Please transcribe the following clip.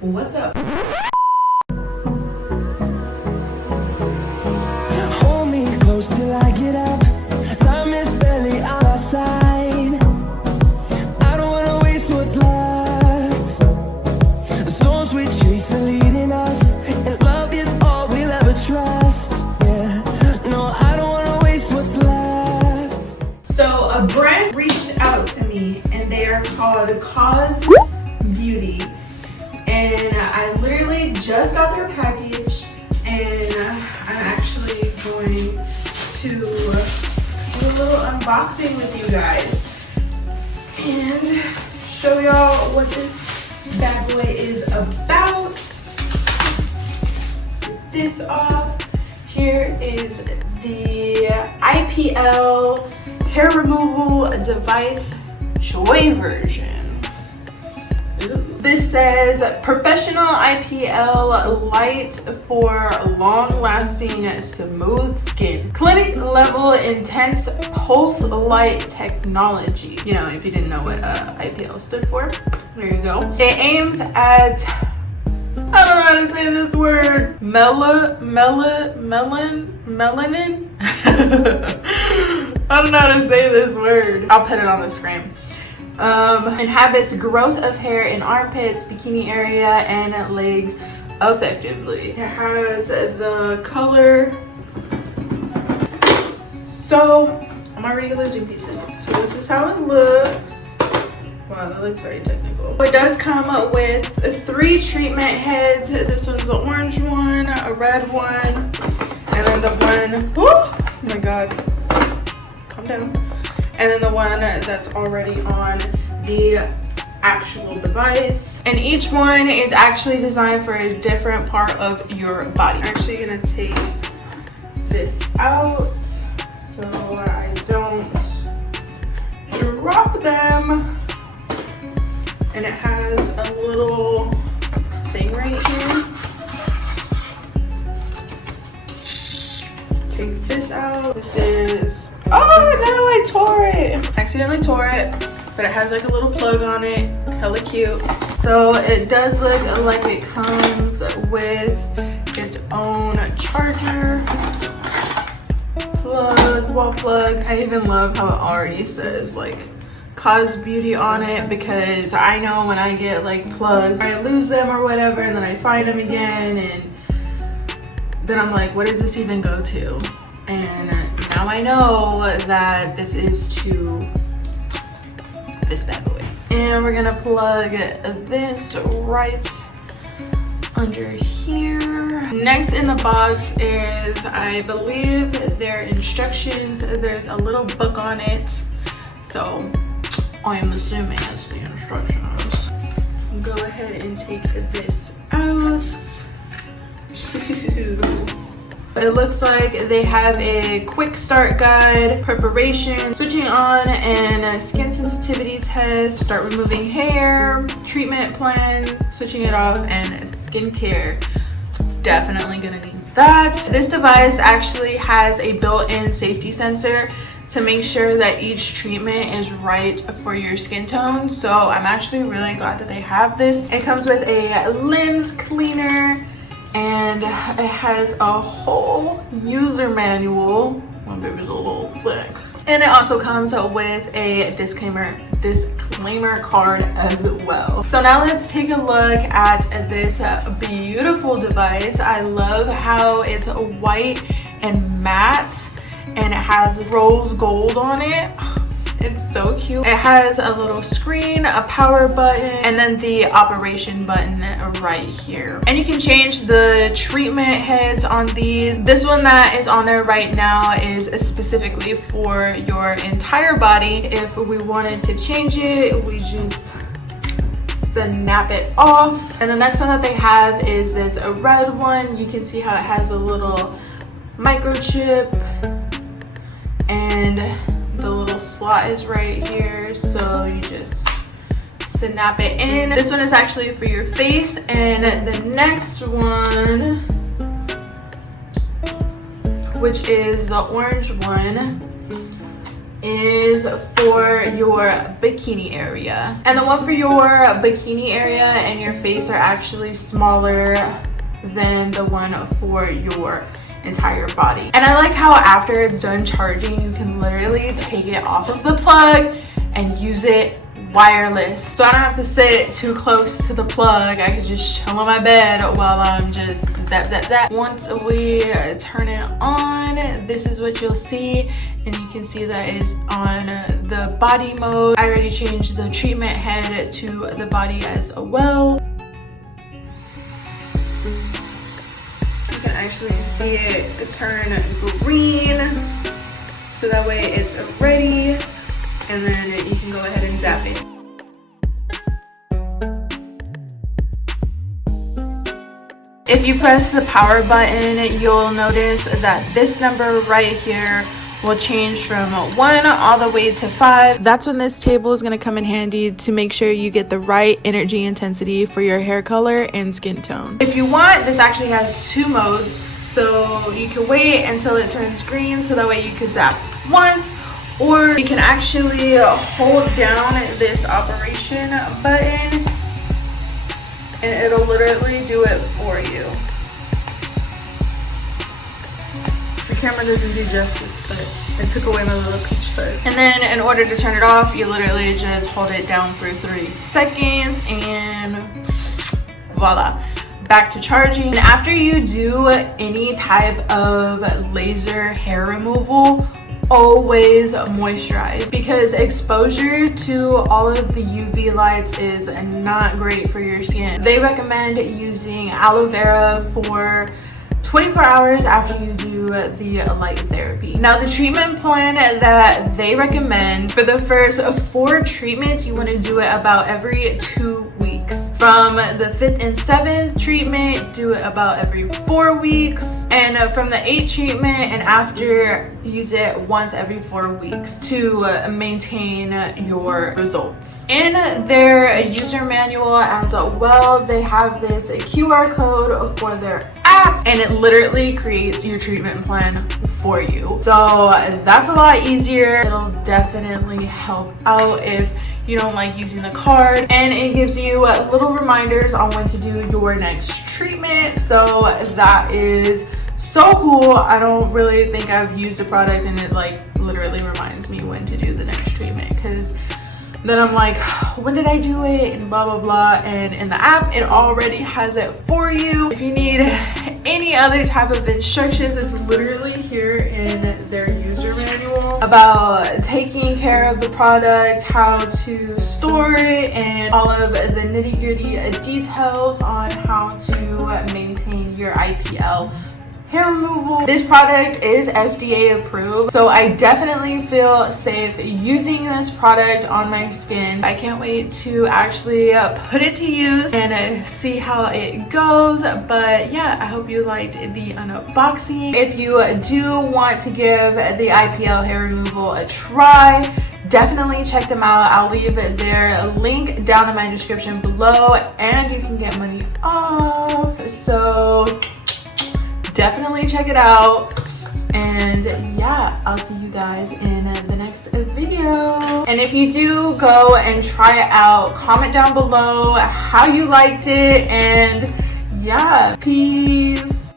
What's up? Hold me close till I get up. Time is barely on our side. I don't wanna waste what's left. The storms we chase are leading us, and love is all we'll ever trust. Yeah, no, I don't wanna waste what's left. So a brand reached out to me, and they are called COSBEAUTY. And I literally just got their package, and I'm actually going to do a little unboxing with you guys and show y'all what this bad boy is about. This off. Here is the IPL hair removal device joy version. This says professional IPL light for long-lasting smooth skin. Clinic level intense pulse light technology. You know, if you didn't know what IPL stood for, there you go. It aims at, I don't know how to say this word, melanin? I don't know how to say this word. I'll put it on the screen. Inhabits growth of hair in armpits, bikini area, and legs effectively. It has the color. So I'm already losing pieces. So this is how it looks. Wow, that looks very technical. It does come with 3 treatment heads. This one's the orange one, a red one, and then the one, oh my god, calm down. And then the one that's already on the actual device. And each one is actually designed for a different part of your body. I'm actually gonna take this out so I don't drop them. And it has a little thing right here. Take this out. This is, oh no, I tore it. Accidentally tore it, but it has like a little plug on it. Hella cute. So it does look like it comes with its own charger, plug, wall plug. I even love how it already says like COSBEAUTY on it, because I know when I get like plugs, I lose them or whatever, and then I find them again, and then I'm like, what does this even go to? And now I know that this is to this bad boy. And we're gonna plug this right under here. Next in the box is, I believe, their instructions. There's a little book on it, so I am assuming it's the instructions. Go ahead and take this out. It looks like they have a quick start guide, preparation, switching on, and skin sensitivity test, start removing hair, treatment plan, switching it off, and skincare. Definitely gonna need that. This device actually has a built-in safety sensor to make sure that each treatment is right for your skin tone. So I'm actually really glad that they have this. It comes with a lens cleaner, and it has a whole user manual. My baby's a little thick. And it also comes with a disclaimer card as well. So now let's take a look at this beautiful device. I love how it's white and matte, and it has rose gold on it. It's so cute. It has a little screen, a power button, and then the operation button right here. And you can change the treatment heads on these. This one that is on there right now is specifically for your entire body. If we wanted to change it, we just snap it off. And the next one that they have is this red one. You can see how it has a little microchip, and the little slot is right here, so you just snap it in. This one is actually for your face, and the next one, which is the orange one, is for your bikini area. And the one for your bikini area and your face are actually smaller than the one for your entire body. And I like how after it's done charging, you can literally take it off of the plug and use it wireless. So I don't have to sit too close to the plug. I can just chill on my bed while I'm just zap, zap, zap. Once we turn it on, this is what you'll see. And you can see that it's on the body mode. I already changed the treatment head to the body as well. You can actually see it turn green. So that way it's ready. And then you can go ahead and zap it. If you press the power button, you'll notice that this number right here will change from 1 all the way to 5. That's when this table is going to come in handy to make sure you get the right energy intensity for your hair color and skin tone. If you want, this actually has 2 modes. So you can wait until it turns green so that way you can zap once. Or you can actually hold down this operation button and it'll literally do it for you. The camera doesn't do justice, but it took away my little peach fuzz. And then in order to turn it off, you literally just hold it down for 3 seconds and voila. Back to charging. And after you do any type of laser hair removal, always moisturize, because exposure to all of the UV lights is not great for your skin. They recommend using aloe vera for 24 hours after you do the light therapy. Now the treatment plan that they recommend, for the first 4 treatments, you want to do it about every 2 weeks. From the 5th and 7th treatment, do it about every 4 weeks. And from the 8th treatment and after, use it once every 4 weeks to maintain your results. In their user manual as well, they have this QR code for their app, and it literally creates your treatment plan for you. So that's a lot easier. It'll definitely help out if you don't like using the card, and it gives you little reminders on when to do your next treatment. So that is so cool. I don't really think I've used a product and it like literally reminds me when to do the next treatment, because then I'm like, when did I do it, and blah blah blah. And in the app it already has it for you. If you need any other type of instructions, it's literally here in their user manual about taking care of the product, how to store it, and all of the nitty-gritty details on how to maintain your IPL hair removal. This product is FDA approved, so I definitely feel safe using this product on my skin. I can't wait to actually put it to use and see how it goes. But yeah, I hope you liked the unboxing. If you do want to give the IPL hair removal a try, definitely check them out. I'll leave their link down in my description below, and you can get money off. So definitely check it out. And yeah, I'll see you guys in the next video. And if you do go and try it out, comment down below how you liked it. And yeah, peace.